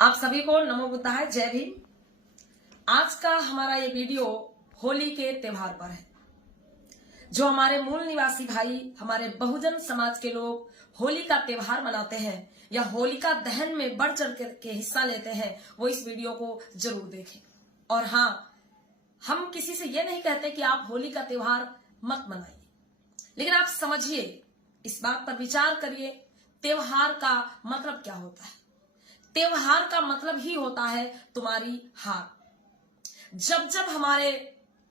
आप सभी को नमो बुद्धाय, जय भीम। आज का हमारा ये वीडियो होली के त्योहार पर है। जो हमारे मूल निवासी भाई, हमारे बहुजन समाज के लोग होली का त्योहार मनाते हैं या होलिका दहन में बढ़ चढ़ के हिस्सा लेते हैं, वो इस वीडियो को जरूर देखें। और हाँ, हम किसी से ये नहीं कहते कि आप होली का त्योहार मत मनाइए, लेकिन आप समझिए, इस बात पर विचार करिए, त्योहार का मतलब क्या होता है। त्योहार का मतलब ही होता है तुम्हारी हार। जब जब हमारे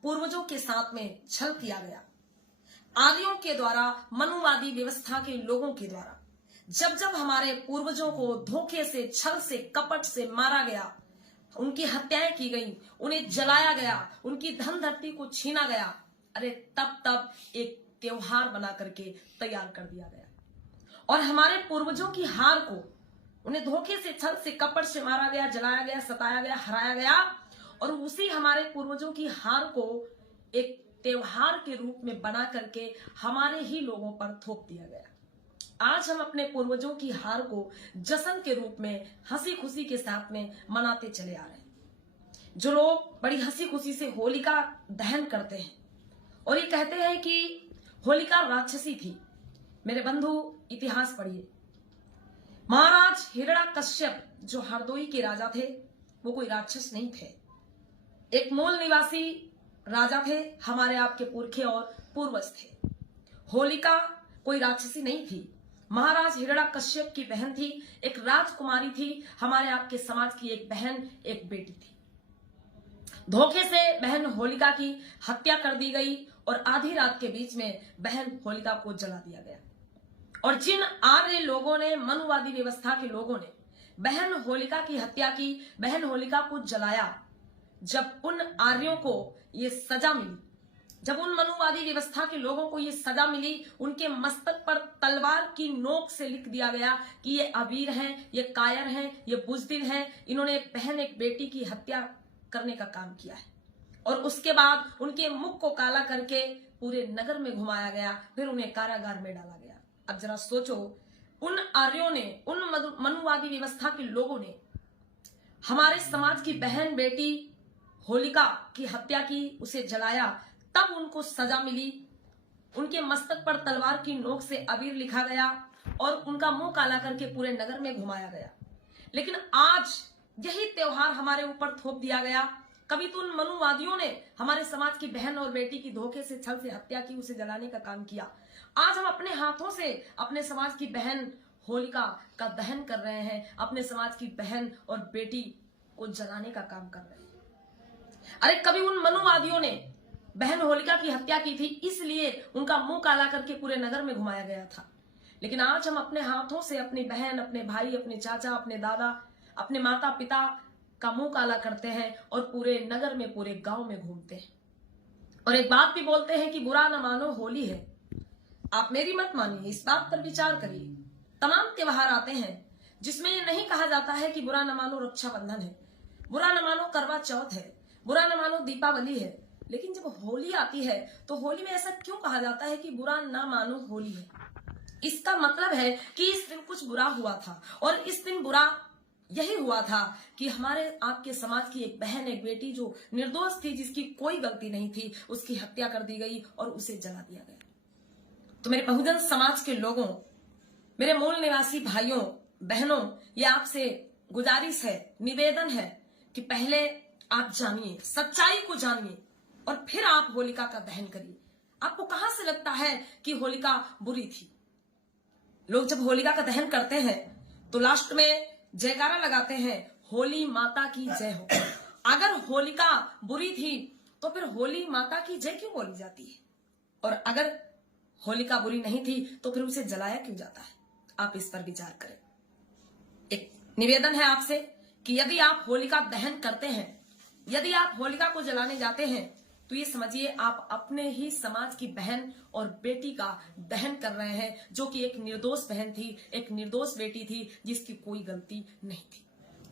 पूर्वजों के साथ में छल किया गया, आर्यों के द्वारा, मनुवादी व्यवस्था के लोगों के द्वारा, जब जब हमारे पूर्वजों को धोखे से, छल से, कपट से मारा गया, उनकी हत्याएं की गई, उन्हें जलाया गया, उनकी धन धरती को छीना गया, अरे तब एक त्योहार बना करके तैयार कर दिया गया। और हमारे पूर्वजों की हार को, उन्हें धोखे से, छल से, कपट से मारा गया, जलाया गया, सताया गया, हराया गया, और उसी हमारे पूर्वजों की हार को एक त्योहार के रूप में बना करके हमारे ही लोगों पर थोप दिया गया। आज हम अपने पूर्वजों की हार को जश्न के रूप में हंसी खुशी के साथ में मनाते चले आ रहे हैं। जो लोग बड़ी हंसी खुशी से होलिका दहन करते हैं और ये कहते हैं कि होलिका राक्षसी थी। मेरे बंधु, इतिहास पढ़िए। महाराज हिरण्याकश्यप जो हरदोई के राजा थे, वो कोई राक्षस नहीं थे, एक मूल निवासी राजा थे, हमारे आपके पुरखे और पूर्वज थे। होलिका कोई राक्षसी नहीं थी, महाराज हिरण्याकश्यप की बहन थी, एक राजकुमारी थी, हमारे आपके समाज की एक बहन, एक बेटी थी। धोखे से बहन होलिका की हत्या कर दी गई और आधी रात के बीच में बहन होलिका को जला दिया गया। और जिन आर्य लोगों ने, मनुवादी व्यवस्था के लोगों ने बहन होलिका की हत्या की, बहन होलिका को जलाया, जब उन आर्यों को ये सजा मिली, जब उन मनुवादी व्यवस्था के लोगों को ये सजा मिली, उनके मस्तक पर तलवार की नोक से लिख दिया गया कि ये अबीर हैं, ये कायर हैं, ये बुजदिल हैं, इन्होंने एक बहन, एक बेटी की हत्या करने का काम किया है। और उसके बाद उनके मुख को काला करके पूरे नगर में घुमाया गया, फिर उन्हें कारागार में डाला गया। अब जरा सोचो, उन आर्यों ने, उन मनुवादी व्यवस्था के लोगों ने हमारे समाज की बहन बेटी होलिका की हत्या की, उसे जलाया, तब उनको सजा मिली, उनके मस्तक पर तलवार की नोक से अबीर लिखा गया और उनका मुंह काला करके पूरे नगर में घुमाया गया। लेकिन आज यही त्योहार हमारे ऊपर थोप दिया गया। कभी तो उन मनुवादियों ने हमारे समाज की बहन और बेटी की धोखे से, छल से हत्या की, उसे जलाने का काम किया। आज हम अपने हाथों से अपने समाज की बहन होलिका का दहन कर रहे हैं, अपने समाज की बहन और बेटी को जलाने का काम कर रहे हैं। अरे कभी उन मनुवादियों ने बहन होलिका की हत्या की थी, इसलिए उनका मुंह काला करके पूरे नगर में घुमाया गया था। लेकिन आज हम अपने हाथों से अपनी बहन, अपने भाई, अपने चाचा, अपने दादा, अपने माता पिता का मुंह काला करते हैं और पूरे नगर में, पूरे गांव में घूमते हैं। और एक बात भी बोलते हैं कि बुरा न मानो होली है। आप मेरी मत मानिए, इस बात पर विचार करिए। तमाम त्योहार आते हैं जिसमें ये नहीं कहा जाता है कि बुरा न मानो रक्षाबंधन है, बुरा न मानो करवा चौथ है, बुरा न मानो दीपावली है। लेकिन जब होली आती है तो होली में ऐसा क्यों कहा जाता है कि बुरा न मानो होली है? इसका मतलब है कि इस दिन कुछ बुरा हुआ था, और इस दिन बुरा यही हुआ था कि हमारे आपके समाज की एक बहन, एक बेटी जो निर्दोष थी, जिसकी कोई गलती नहीं थी, उसकी हत्या कर दी गई और उसे जला दिया गया। तो मेरे बहुजन समाज के लोगों, मेरे मूल निवासी भाइयों बहनों, ये आपसे गुजारिश है, निवेदन है कि पहले आप जानिए, सच्चाई को जानिए, और फिर आप होलिका का दहन करिए। आपको कहां से लगता है कि होलिका बुरी थी? लोग जब होलिका का दहन करते हैं तो लास्ट में जयकारा लगाते हैं, होली माता की जय हो। अगर होलिका बुरी थी तो फिर होली माता की जय क्यों बोली जाती है? और अगर होलिका बुरी नहीं थी तो फिर उसे जलाया क्यों जाता है? आप इस पर विचार करें। एक निवेदन है आपसे कि यदि आप होलिका दहन करते हैं, यदि आप होलिका को जलाने जाते हैं, तो ये समझिए आप अपने ही समाज की बहन और बेटी का दहन कर रहे हैं, जो कि एक निर्दोष बहन थी, एक निर्दोष बेटी थी, जिसकी कोई गलती नहीं थी।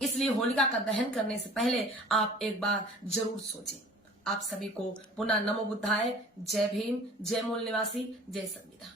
इसलिए होलिका का दहन करने से पहले आप एक बार जरूर सोचें। आप सभी को पुनः नमो बुद्धाय, जय भीम, जय मूल निवासी, जय संविधान।